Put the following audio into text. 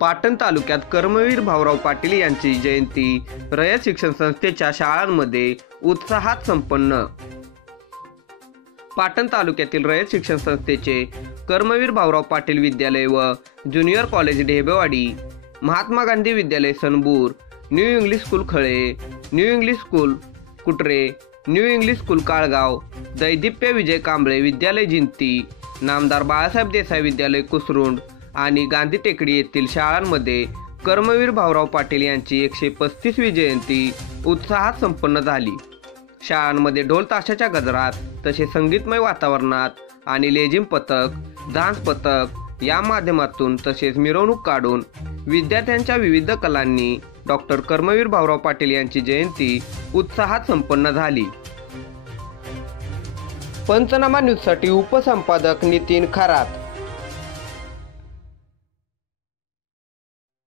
पाटण तालुक्यात कर्मवीर भाऊराव पाटील यांची जयंती रयत शिक्षण संस्थेच्या शाळांमध्ये उत्साहात संपन्न। पाटण तालुक्यातील रयत शिक्षण संस्थेचे कर्मवीर भाऊराव पाटील विद्यालय व ज्युनियर कॉलेज ढेबेवाडी, महात्मा गांधी विद्यालय Sanbur, new English school Khale, new English school Kutre, new English school Kalgaon, Daidipya Vijay Kamble विद्यालय जिंती, नामदार बाळासाहेब देसाई विद्यालय कुसरुंड आणि गांधी टेकडी येथील शाळांमध्ये कर्मवीर भाऊराव पाटील यांची 135वी जयंती उत्साहात संपन्न झाली। शाळांमध्ये ढोल ताशाच्या गजरात तसेच संगीतमय वातावरणात आणि लेझिम पथक, डान्स पथक या माध्यमातून तसेच मिरवणूक काढून विद्यार्थ्यांच्या विविध कलांनी डॉक्टर कर्मवीर भाऊराव पाटील यांची जयंती उत्साहात संपन्न झाली। पंचनामा न्यूजसाठी उपसंपादक नितीन खरात।